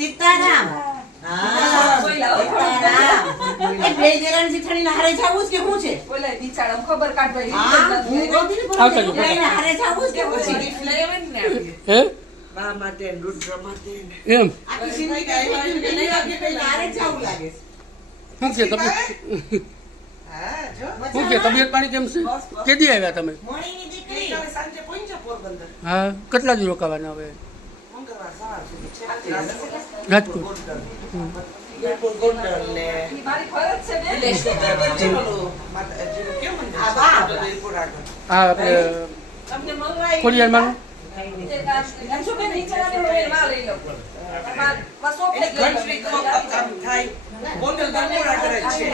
સીતારામ બે દેરાણી જેઠાણીને હારે જાવું છે કે શું છે? બોલે બિચારા ખબર કાઢવા હારે જાવું છે કે શું છે? ગિફ્ટ લઈ આવે ને આપીએ. હે બા માટે ને રુદ્ર માટે ને. એમ આખી જિંદગી ગાયવા કે નહીં વાગે એટલે હારે જાવું લાગે છે. શું છે તબિયત હા જો શું છે તબિયત પાણી કેમ છે? કેદી આવ્યા તમે? મોણીની દીકરી ગઈકાલે સાંજે પહોંચ્યા પોરબંદર. હા કેટલા દિવસ રોકાવાના હવે? મંગળવાર સવાર સુધી છે. રાજકોટ ગોંડલ ને મારી ફરજ છે બે ઓલું માતાજીનું કેમ મંદિર આ છે? બા. વીરપુર આગળ. હા આપણે તમને મંગવાઈ ખોડિયારમાં જો કે નીચે આવે હોય માં લઈ લો બસ ઓકે ઘંટડી કપ આમ થાય. ગોંડલ વીરપુર આગળ જ છે.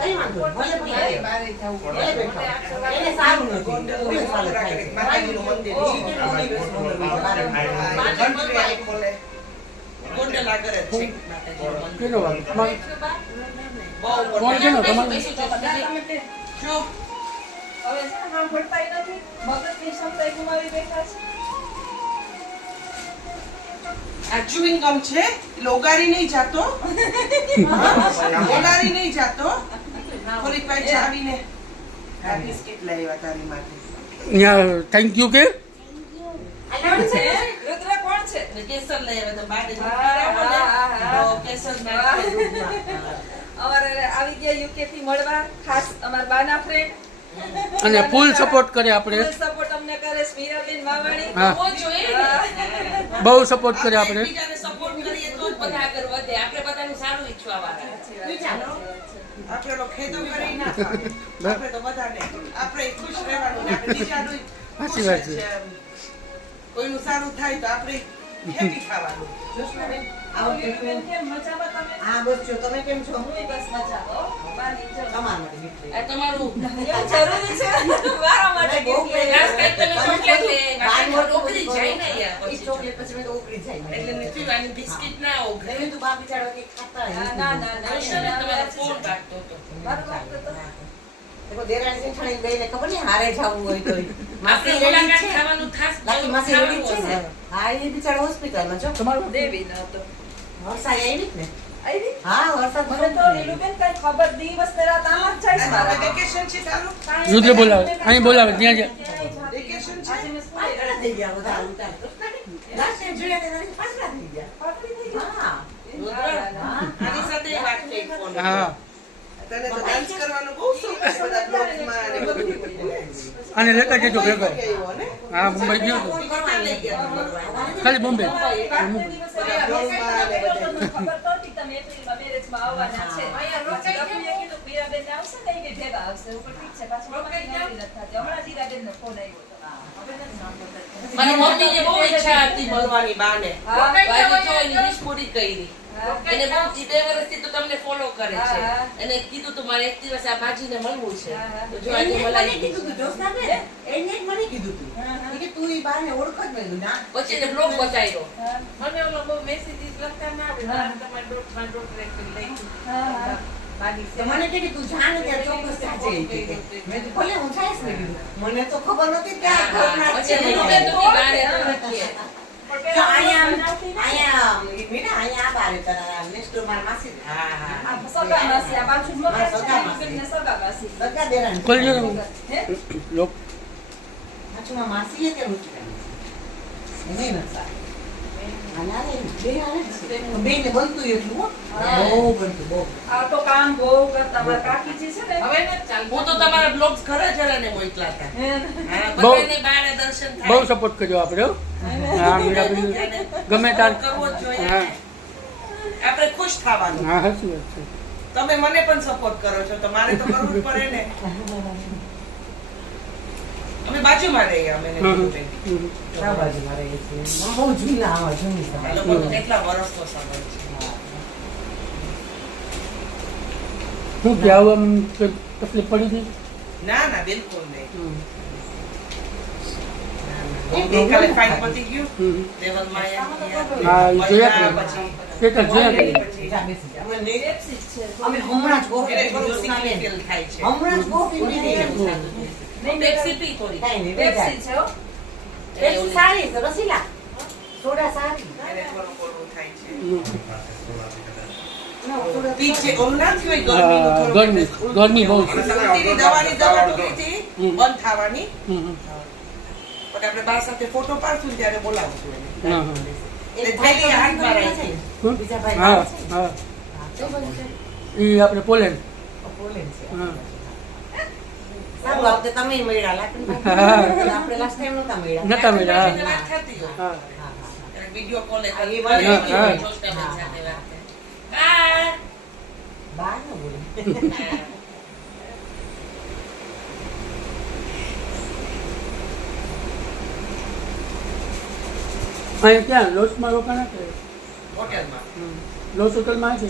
કઈ વાંધો ભલે એને સારું નથી ગોંડલ વીરપુર આગળ એક માતાજીનું મંદિર છે. ઘંટડી આઈ ખોલે. ગોંડલ આગળ જ છે માતાજીનું મંદિર. કેનો વાત? બહુ કોણ કેનો મોટું. તમારે? જો હવે છે ને આમ ભણતાય નથી મગજની ક્ષમતા ગુમાવી બેઠા છે આ chewing gum છે એટલે ઓગાળી નહીં જાતો. ઓગાળી નહીં જાતો. થોડીક વાર ચાવીને આ બિસ્કિટ લઈ આવ્યા તારી માટે. અહીંયા થેન્ક યુ કે કોણ છે રુદ્ર કોણ છે કેસર લઈ આવ્યા તો બારે હા. તો કેસર નાખી. અમારે આવી ગયા યુકે થી મળવા ખાસ અમારા બાના ફ્રેન્ડ અને ફૂલ સપોર્ટ કરે આપણે સપોર્ટ અમને કરે છે મીરાબેન માવાણી હા બહુ જોઈએ ને. બહુ સપોર્ટ કરે આપણે એકબીજાને સપોર્ટ કરીએ તો જ બધા આગળ વધે. આપણે બધાનું સારું ઈચ્છવા વાળા. આપણે તો ખેતો કરી ના ખાય. આપણે તો બધાને આપણે ખુશ રહેવાનું ને આપણે બીજાનું સાચી વાત છે. કોઈનું સારું થાય તો આપણે હેપી થવાનું. બેન કેમ મજામાં તમે હા બસ જો તમે કેમ છો? હું બસ મજામાં બાની જો તમારા માટે gift લઈ. આ તમારું એવું જરૂરી છે મારા માટે બહુ gift લઈ last આવ્યા. time તમે ચોકલેટ લે બાર બાર ઓગળી જાય ને યાર ઈ પછી. ચોકલેટ પછી મેં તો ઉકળી જાય એટલે નથી આની બિસ્કિટ ના ઓગળે. મેં તો બા બિચારો કે ખાતા હોય. ના હશે ને તમારો ફોન કાઢતો હતો. મારું વાત તો देखो देराणी जेठाणी બેયને ખબર નહીં હારે જાવું હોય તો આપણે માસી રેડી મુલાકાત છે ખાવાનું ખાસ લાકી માસી રેડી છે ને હશે. હા એ બિચારો હોસ્પિટલમાં જો તમારું દેવી ન હતો વરસાદ આવી ને આવી હા વરસાદ મને તો નીલુબેન કઈ ખબર દિવસ ને રાત આમ જ જાય છે અને મારા વેકેશન છે તારું? રુદ્ર બોલાવે અહીં બોલાવે ત્યાં જાય વેકેશન છે? આજે મેં સ્કૂલે પાટલા થઈ ગયા બધા ઉતાર લાસ્ટ ટાઈમ જોયા તે તારી પાટલા થઈ ગયા પાટલી થઈ ગઈ. હા આની સાથે વાત થઈ ફોન. હા તને તો ડાન્સ કરવાનો બહુ શોખ છે બધા બ્લોગ્સમાં અને બધું. અને લેતા જજો ભેગો આવ્યો ને? હા મુંબઈ ગયો તો ફોન કરવા લઈ ગયા ખાલી બોમ્બે પાંચમે દિવસે ખબર તો હતી તમે એપ્રિલમાં મેરેજમાં આવવાના છે લખીએ કીધું મીરાબેન આવશે ને એ કે ભેગા આવશે ઉપર ઠીક છે પાછું નોકરી નથી થતી હમણાં જીરાબેનનો ફોન આવ્યો હતો મારી મમ્મીને બહુ ઈચ્છા હતી મળવાની બાને. હા. બાકી જો એની wish પૂરી કરી. એને બહુ 2 વર્ષથી તો તમને ફોલો કરે છે. હા. એને કીધું તું મારે એક દિવસ આ ભાજીને મળવું છે. હા. તો જો આજે એને મને મલાઈ કીધું ગયું. તું જોસ્તાબેન એને જ મને કીધું તું ઈ કે તું ઈ બાને ઓળખ જ નહીં ના પછી એને બ્લોગ બતાવ્યો. હા. મને ઓલો બહુ મેસેજીસ લખતા ના આવડે. હા. તમારી ડોટર એકલી લઈ હા. તો મને કે તું જાણે ત્યાં ચોક્કસ જાજે ઈ કે. મેં તો ભલે હું જઈશ ને કીધું મને તો ખબર નહોતી કે આ ઘરના જ છે પછી એનું મને. કહેતું કે બાને તો નથી. જો અહીંયા મીના અહીંયા આ બારે તારા next door મારા માસી હા હા. આ સગા માસી આ બાજુ મકાન છે સગા ને માસી. ને સગા માસી બધા દેરાણી ખોલજો હે લોક પાછું માસી કે ઊંચી એને નતા આના બે આને બેને બનતું એટલું હો બહુ બનતું બહુ આ તો કામ બહુ કરતા મારા કાકીજી છે ને હવે નથી ચાલતું. હું તો તમારા બ્લોગ્સ ઘરે જરાને મોકલા હતા. હે. હા, બહુ- બધાને બારે દર્શન થાય. બહુ સપોર્ટ કર્યો આપણે હો. હા મીરાબેન ગમે તાર કરવો જ જોઈએ. હા આપણે ખુશ થવાનું. હા સાચી વાત છે તમે મને પણ સપોર્ટ કરો છો તો મારે તો કરવું જ પડે ને. અમે બાજુમાં રહીએ અમે ને હમ. દીકુબેન. હમ. આ બાજુ મારે એ છે બહુ જૂના આવા જૂની આ સમાજ લોકો તો કેટલા વર્ષનો સમય છે. શું કે આવું આમ કંઈક તકલીફ પડી હતી ના ના બિલકુલ નહીં. હમ. ગઈકાલે ફાઇન પતી ગયું. હમ. લેવલમાં હા, એ જોયા મળ્યા તમે. પછી તે તો જોયા તમે. પછી જા બેસી જા વેબ સીરીઝ છે અમે હમણાં જ કોફી એને થોડું પીધી સિકી ફીલ થાય છે. હમણાં જ કોફી પીધી નહીં પેપ્સી પી થોડી. કાંઈ નહીં વેબ બેસી સીરીઝ છે હો પેપ્સી સારી છે રસીલા સોડા સારી એને એને થોડુંક ઓલું થાય છે. હમ. બીજ જે ઓલું ના થયું હોય હા, ગરમીનું થોડુંક ગરમી બહુ છે. ઉલટીની દવાની દવા તો લીધી, હમ. બંધ થવાની. હમ, હમ. પણ આપણે બા સાથે ફોટો પાડશું ને ત્યારે બોલાવશું એને. હા, હા. એટલે થેલી હાથમાં રાખી. હમ? બીજા ભાઈ હા, આવે છે? હા. કઈ બાજુ છે? ઈ આપણે પોલેન્ડ. પોલેન્ડ છે. હા. સારું, આ વખતે તમે મળ્યા લાકડીભાઈ. હા. આપણે last time નહોતા મળ્યા. નહોતા મળ્યા, એને વાત થતી હોય. હા. હા, હા, એને વિડીયો કોલે હા, એ કરી. વાત હા, હા. જોશનાબેન સાથે વાત કરી. આ. હા. બહાર ન બોલે. અહીંયા ક્યાં લોસમાં રોકાણા કે હોટેલમાં. લોસ હોટલમાં છે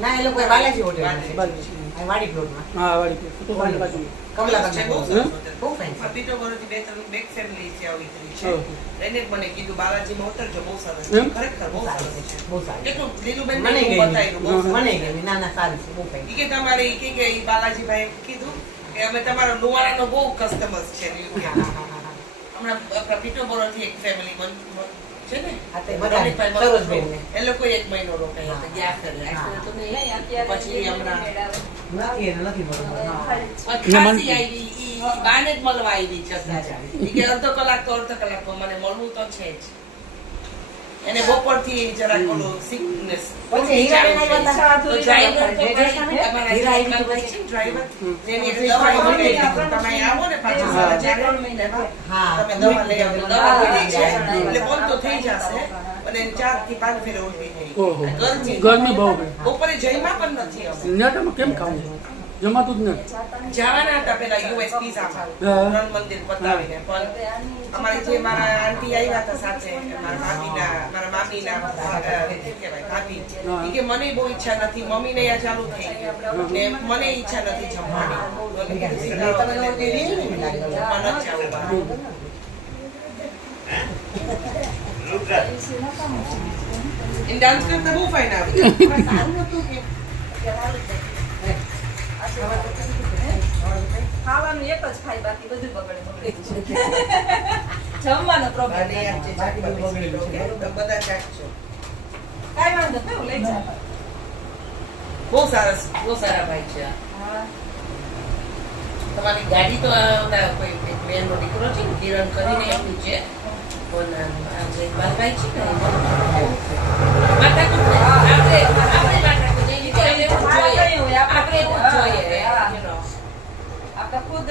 ના, એ લોકોએ બાલાજી હોટેલમાં છે. બાજુ. આ વાડી પ્લોટમાં. હા વાળી છે તો વાળી બાજુ કમલાબાગના બહુ પ્લોટ. સરસ હમ? હોટેલ. બહુ fine છે. પપીતો ઘરોથી બે ત્રણ બેક ફેમિલી છે આવી રીતે છે. ઓહો. એને જ મને કીધું બાલાજીમાં ઉતરજો, બહુ સરસ એમ? છે. ખરેખર બહુ સારી સરસ છે. છે. બહુ સારી છે. કેટલું લીલુબેન મને ને ગમી. બતાવ્યું, બહુ સરસ મને છે. ગમી. ના, ના, સારી છે. બહુ fine ઈ છે. કે તમારે ઈ કે ઈ બાલાજીભાઈ કીધું કે અમે તમારો લુવાણાનો બહુ કસ્ટમર્સ છે ને એવું કે. હા, હા, હા, હા. હમણાં આપણા પીટોબરોથી એક ફેમિલી છે ને હા, તે બધા રણજીતભાઈ સરોજબેનને. એ લોકો એક મહિનો રોકાયા હતા ગયા ફેરે. આ ફેરે તો નહીં. નહીં, અત્યારે પછી હમણાં નથી એને નથી બરોબર. હા. પછી ખાસી આવી, ઈ બાને જ મળવા આવી છે અત્યારે. ઈ કે અડધો કલાક મને મળવું તો છે જ. એને બપોરથી જરાક ઓલું sickness. પછી હીરાબેન આવ્યા હતા. તો driver તો હીરા અમારા આવી જે હતી છે driver, હમ. એની એક દવા મળી ગઈ. તમે આવો ને પાછા હા. સાડા ચારે મહિનામાં હા. તમે દવા લઈ આવો. દવા મળી છે હા. એટલે બંધ તો થઈ જશે. અને 4 થી 5 ફેરે ઉલટી થઈ. ઓહો. ગરમી ગરમી બહુ છે બપોરે જઈમાં પણ નથી અમે. નેટામાં કેમ ખાવું જમાતું જ નથી જવાના હતા પેલા US પીઝામાં હા. રણ મંદિર પતાવીને, પણ અમારે જે મારા આંટી આવ્યા હતા સાથે, મારા મામીના શું કહેવાય ભાભી, ઈ કે મને બહુ ઈચ્છા નથી, મમ્મીને આ ચાલુ થઈ ગયું ને મને ઈચ્છા નથી જમવાની. તો મેં કીધું, સીધા તમે લોકો તે રીલ નહીં લાગે. જમવા નથી જવું બહાર. એ ડાન્સ કરતા બહુ ફાઇન આવે. પણ સારું નતું કે ખાવાનું એક જ ખાય, બાકી બધું બગડે. જમવાનો પ્રોબ્લેમ. અને આ જે ચાટ બગડેલો કે તો બધા ચાટશો. કાંઈ વાંધો નહીં, હું લઈ જાઉં. બહુ સારા ભાઈ છે. હા. તમારી ગાડી તો ઓલા કોઈ એક બેનનો દીકરો છે ને, કિરણ કરીને એમની છે. પણ આ જે બાલભાઈ છે ને, માથાકૂટ ને. આપણે માથાકૂટ નહીં લીધી, આપણે એવું જ જોઈએ. આપણે એવું જ જોઈએ. You know. આપણે ખુદ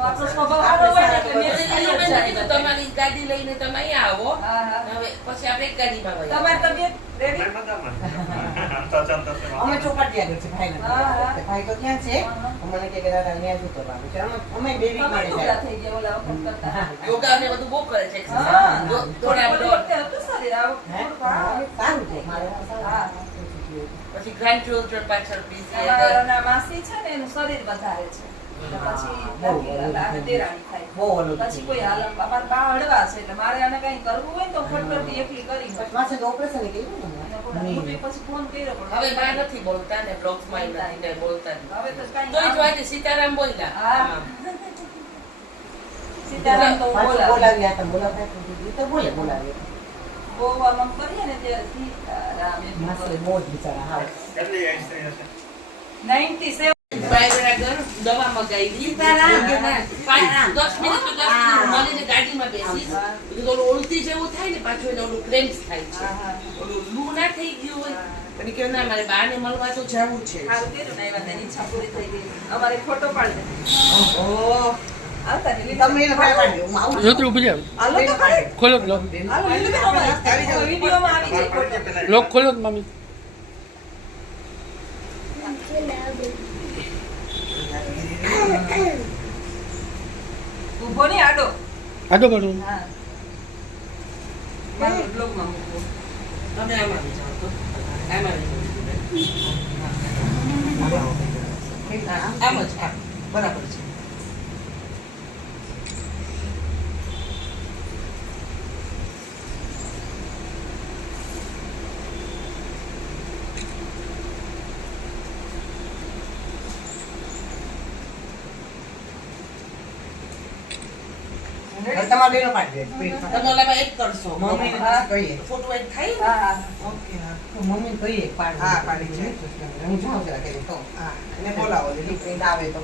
આપણો સ્વભાવ સારો હોય ને એટલે મેં એટલે એ લોકોએ કીધું, તમારી ગાડી લઈને તમે અહીંયા આવો. હા, હા. હવે પછી આપણે એક ગાડીમાં વહી તમારી તબિયત રેડી? અમે ચોપાટી આગળ છે ભાઈ હા, હા. ભાઈ તો ત્યાં છે. મને કે દાદા ત્યાં જ ઉતરવાનું છે. અમે બે વીક તમે માટે ટુકડા જાય. થઈ ગયા ઓલા વખત કરતા. યોગા ને બધું બહુ કરે છે. હા. થોડા ઓલી વખતે હતું શરીર, આ હે? વખતે હા. સારું છે મારે હા. પછી ગ્રાન્ડ ચિલ્ડ્રન પાછળ બીજી અમારા માસી છે ને એનું શરીર વધારે છે. એટલે પછી આને દેરાણી થાય. બહુ ઓલું પછી કોઈ હાલ અમારા બા હળવા છે એટલે મારે આને કઈ કરવું હોય ને તો ફટફટી એકલી કરી નાખું. માસે તો ઓપરેશન કર્યું ને અને કોઈને પછી ફોન કર્યો પણ હવે બા નથી બોલતા ને બ્લોગ્સમાં નથી ને બોલતા નહીં. હવે તો કઈ તોય જો આજે સીતારામ બોલ્યા. હા. સીતારામ તો પાછું બોલાવે. બોલાવ્યા હતા બોલાવતા હતા. તો બોલે બોલાવ્યા બહુ આમ કરીએ ને ત્યારે સીતારામ એમ માસે બોલે. બહુ જ બિચારા હાવ 97 ડ્રાઈવર દવા મગાવી સીતારામ. 10 મિનિટ તો 10 મિનિટ મળીને ગાડીમાં બેસીશ. એટલે તો ઓલું ઉલટી જેવું થાય ને, પાછું એને ઓલું ક્રેમ્સ થાય છે. હા, હા. ઓલું લૂ ના થઈ ગયું હોય. અને કે ના મારે બાને મળવા તો જવું છે. સારું કર્યું ને આવ્યા તેની ઈચ્છા પૂરી થઈ ગઈ. અમારે ફોટો પાડી દે. ઓહો આવતા ને તમે એને ભાઈ પાડ્યો હું આવું જોતરું ઉભી જાવ હાલો તો ખરી. ખોલો જ લો હાલો લીલું અમારે વિડીયોમાં આવી જાય ફોટો. લોક ખોલો જ મમ્મી ઊભો નહીં, આડો. આટો કરો હા. મારે બ્લોગમાં મૂકવો. તમે આમાં આવી જાઓ તો. આમાં આવી જાઓ. આમ જ આમ. બરાબર છે. હવે તમારે બેનો પાડી દે તમે ઓલામાં એડ કરશો મમ્મીને કહીએ ફોટો એડ થાય ને? હા ઓકે હા તો મમ્મીને કહીએ પાડી હા, પાડી છે. હું જાઉં જરા કઈ કહું હા એને બોલાવો દીદી. પ્રિન્ટ આવે તો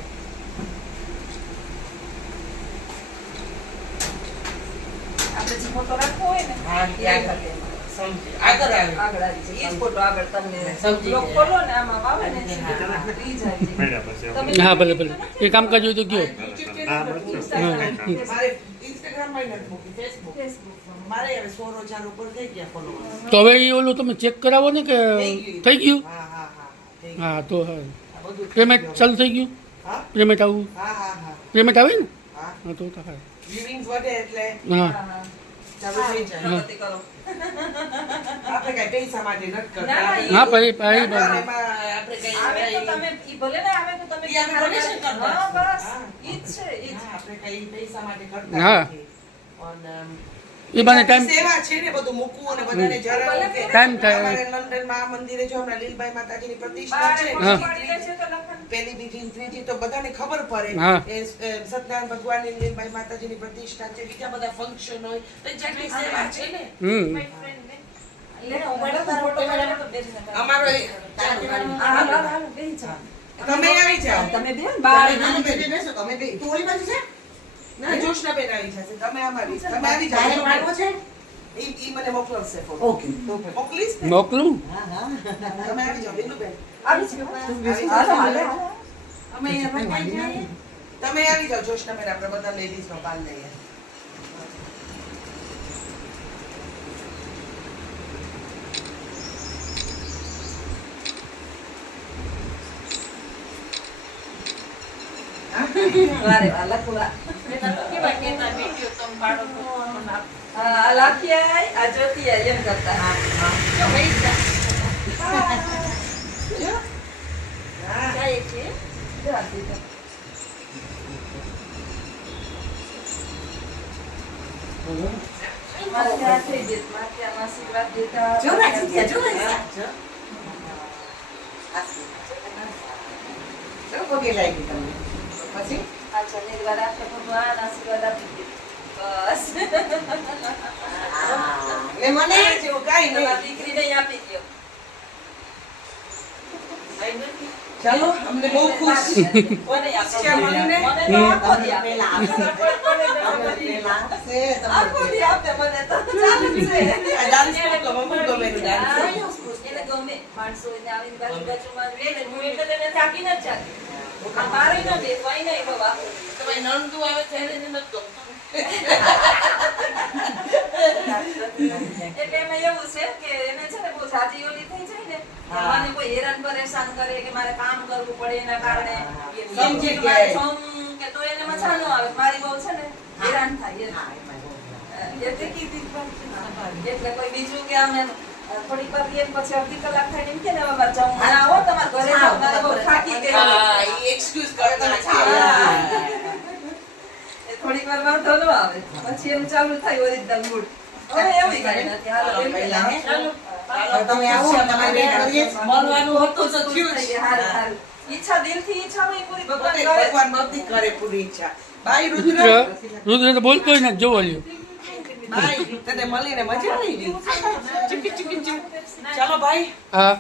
આપણે જે ફોટો રાખવો હોય ને હા એ યાદ વખતે એમાં. સમજી આગળ આવે આગળ આવી જાય. ઈ જ ફોટો આગળ તમને સમજી લોક ગયા. ખોલો ને આમાં આવે ને ઈ જ આવી જાય. તમે હા ભલે ભલે એ કામ કરજો તો કયો Instagram, મારે ઇન્સ્ટાગ્રામમાં નથી મૂકી ફેસબુક Facebook. મારે હવે 16,000 ઉપર થઈ ગયા ફોલોવર્સ. તો હવે એ ઓલું તમે ચેક કરાવો ને કે થઈ ગયું હા હા હા થઈ ગયું. હા તો હા આ બધું થઈ પેમેન્ટ ગયું. ચાલુ થઈ ગયું હા પેમેન્ટ આવું હા હા હા પેમેન્ટ આવે ને હા હા તો હા viewings વધે એટલે હા હા, હા. ચાલુ થઈ જાય પ્રગતિ કરો. આપણે કઈ પૈસા માટે નથી કરતા ના, ના, આપણે હા ભાઈ ભાઈ એમાં ભાઈ આપણે કઈ આવે તો તમે ઈ ભલે ને આવે તો તમે ઈ આપણે donation કરતા હા, બસ હા. ઈ જ છે ઈ જ. હા, આપણે કઈ પૈસા માટે હા. કરતા નથી. અને એ બાને ટાઈમ સેવા છે ને બધું મૂકવું અને બધાને જણાવવું કે ટાઈમ થાય. અમારે લંડનમાં આ મંદિરે જો હમણાં લીલબાઈ માતાજીની પ્રતિષ્ઠા બારે છે ફોટો પાડી લે છે તો લખન. પેલી બીજી ત્રીજી તો બધાને ખબર પડે હા. એ સત્યનારાયણ ભગવાનની લીલબાઈ માતાજીની પ્રતિષ્ઠા છે બીજા બધા ફંક્શન હોય તો જેટલી સેવા છે ને લે હું મેડમ ફોટો પાડે તો બેસી જાઓ. અમારો એ- હા, હાલો, હાલો, બેસી જાઓ. તમે આવી જાઓ તમે બેન બાર નાની બેબી બેસો તમે બે તું ઓલી બાજુ છે ના જોશનાબેન આવી જશે તમે અમારી તમે આવી તારે પાડવો જાઓ છે ઈ મને મોકલશે ફોટો ઓકે તો પછી. મોકલીશ ને મોકલું હા હા તમે આવી જાઓ બિંદુબેન આવી જાઓ. આવી હાલો, જાઓ. હાલો, હાલો. અમે અહીંયા બતાવી જઈએ તમે આવી જાઓ જોશનાબેન આપણે બધા લેડીઝ નો પાલ લઈએ વારે વા લખવા. હા, આ લાખી આય, આ જ્યોતિ આય એમ કરતા. હા જાય છે. જો આ દીધો. મારે ત્યાં થઈ ગયું. મારે ત્યાં આશીર્વાદ દેતા. જો રાખી ત્યાં જો રાખી ચલો પગે લાગી તમને પછી આ શનિવાર આપણે ભગવાન આશીર્વાદ આપી દે. બસ. ને મને જેવું કાંઈ નહીં. તમારી દીકરીને આપી દો. ચાલો અમને બહુ ખુશ મને આપો. છે મળીને? મને તો આખો દી આપે. પેલા આપશે તમને પેલા આપશે આખો તમને દી આપે મને તો. ચાલુ જ છે. આ ડાન્સ બહુ ગમે, બહુ ગમે એનું ડાન્સ. હા, એને ગમે. માણસો એને આવીને બાજુમાં રહે ને હું એટલે તેને થાકી ન જાતી. આ મારે ન બેસવાય નહીં બાબા. તમારી નણંદુ આવે છે એને નથી ગમતું. એટલે એમાં એવું છે કે એને છે ને બહુ જાજી ઓલી થઈ જાય ને હા. મને કોઈ હેરાન પરેશાન કરે કે મારે કામ કરવું પડે એના કારણે સમજી એમ કે ગયા. મારે જમ કે તો એને મજા ન આવે મારી બહુ છે ને હેરાન થાય એમ. હા એમાં બહુ એટલે કીધી પણ એટલે કોઈ બીજું કે આમ એમ થોડીક વાર રહીએ ને પછી અડધી કલાક થાય ને એમ કે ને હવે મારે જવું ના આવો તમારા ઘરે જાઓ મારે બહુ થાકી ગઈ હા, હોય. ઈ excuse કરતા હા. નથી. એ થોડીક વાર વાંધો ન આવે પછી એમ ચાલુ થાય ઓરિજિનલ મૂડ હવે એવું કાંઈ નથી હાલો ચાલો, એમ પહેલા હે? ચાલો. હવે તમે આવો તમારે બેન કરીએ મળવાનું હતું તો થયું જ. હારું, હારું. ઈચ્છા દિલથી ઈચ્છા હોય એ પૂરી ભગવાન પોતે કરે. ભગવાન બધી કરે પૂરી ઈચ્છા. બાય રુદ્ર રુદ્ર. રુદ્ર તો બોલતો હોય ને જોવો લ્યો બાય. તને મળીને મજા આવી ગઈ. ચૂકી ચૂકી ચૂકી. ચાલો ભાઈ હા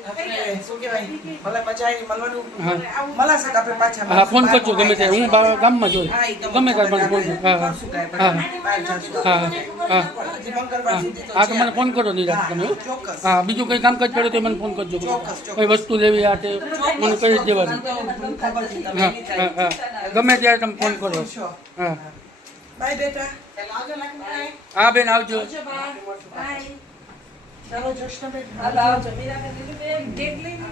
આપણે શું કહેવાય ભલે મજા આવી મળવાનું હા. મળાશે તો આપણે પાછા હા ફોન કરજો ગમે ત્યારે હું ગામમાં જોઉં હા, ઈ તો ગમે ત્યારે મને ફોન આપણે હા હા કરશું કાંઈ હા. પછી. બહાર જશું. હા હા હજી મંગળવાર સુધી તો હા છે તો મને ફોન કરો નિરાશ હા, તમે હો. ચોક્કસ. હા બીજું કંઈ કામકાજ પડે તો મને ફોન કરજો ચોક્કસ, ચોક્કસ. કઈ વસ્તુ લેવી આ તે મને કહી જ દેવાની ખબર છે તમે હા anytime. હા હા ગમે ત્યારે તમે ફોન કરો છો. હા બાય બેટા ચાલો આવજો લક્ષ્મીભાઈ હા બેન આવજો બાય. ચાલો જોશના બેન હાલો આવજો મીરાબેન લીધું બેન, કેક લઈને